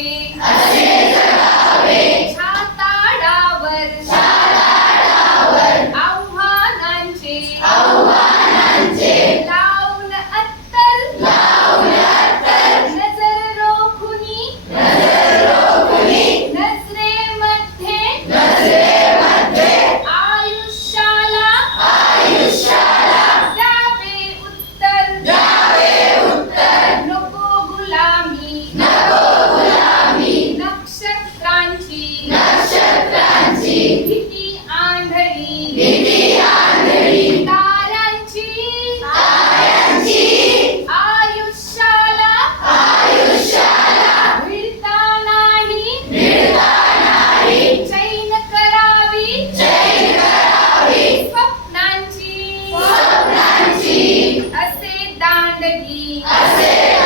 Assim Azegui.